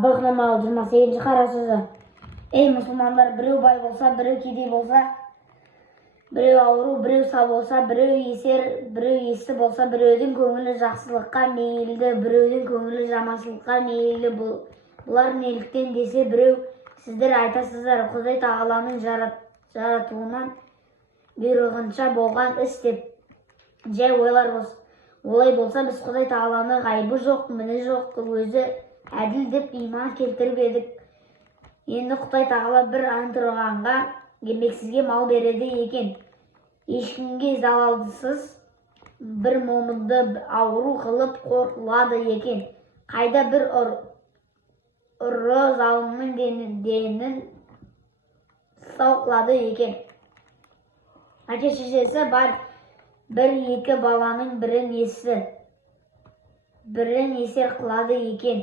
Абылғанамалы 28-ші қара сөзі. Ей мұсылмандар, біреу бай болса, біреу кедей болса, біреу ауру, біреу сау болса, біреу есер, біреу ессіз болса, біреудің көңілі жақсылыққа мейілді, біреудің көңілі жаманшылыққа мейілді. Бұлар неліктен десе, біреу сіздер айтасыздар, Құдай тағаланың жаратуынан бұйрығынша болған іс деп жай ойлар болсын. Олай болса, біз Құдай тағаланы ғайбы жоқ, міні жоқ, өзі әділ деп иман келтіріп едік. Енді Құдай тағала бір антұрғанға еңбексізге мал береді екен. Ешкімге залалсыз бір момынды ауру қылып қорқылады екен. Қайда бір ұры залымның денін сау қылады екен. Әке-шешесі бар бір-екі баланың бірін есер қылады екен.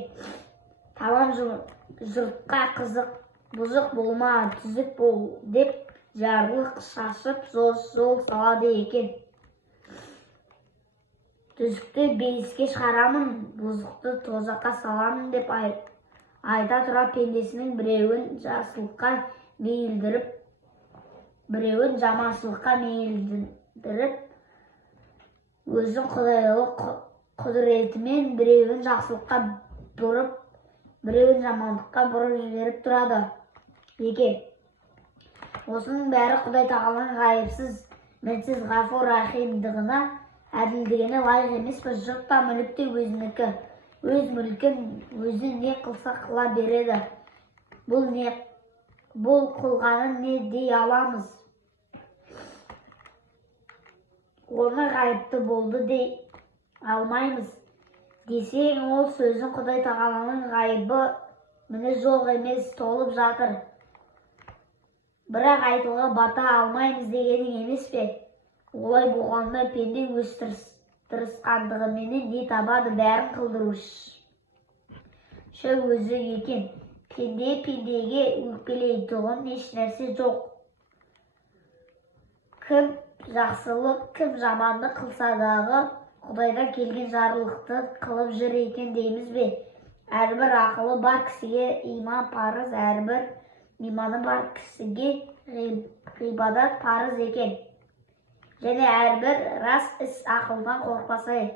Талам жұртқа қызық, бұзық болма, түзік бол деп жарлық шашып жол салады екен. Түзікті бейіске шығарамын, бұзықты тозаққа саламын деп айта тұра пендесінің біреуін жақсылыққа мейілдіріп, біреуін жаманшылыққа мейілдіріп, өзін құдайлық құдіретімен біреуін жақсылыққа бұрып, біреуін жамандыққа бұрып жіберіп тұрады екен. Осының бәрі Құдай тағаланың ғайыпсыз, мінсіз ғафур рахимдығына, әділдігіне лайық емес пе? Жұрт та мүлік те өзінікі. Өз мүлкін өзі не қылса қыла береді. Бұл қылғанын не дей аламыз? Оны ғайыпты болды дей алмаймыз. Десең, ол сөзін Құдай тағаланың ғайыбы міні жоқ емес, толып жатыр. Бірақ айтуға бата алмаймыз дегенің емес пе? Олай болғанда пенде өз тырысқандығыменен не табады, бәрін қылдырушы өзі екен. Пендеге өкпелейтұғын еш нәрсе жоқ. Кім жақсылық, кім жамандық қылса дағы Құдайдан келген жарлықты қылып жүр екен дейміз бе? Әрбір ақылы бар кісіге иман парыз, әрбір иманы бар кісіге ғибадат парыз екен. Және әрбір рас іс ақылдан қорқпаса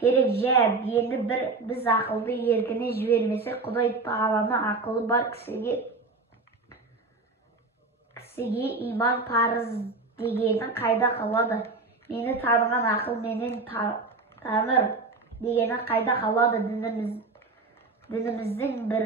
керек. Енді біз ақылды еркіне жібермесек, Құдай тағаланы ақылы бар кісіге иман парыз дегенін қайда қалады? Мені таныған ақыл менен таныр дегенін қайда қалады? Дініміздің бір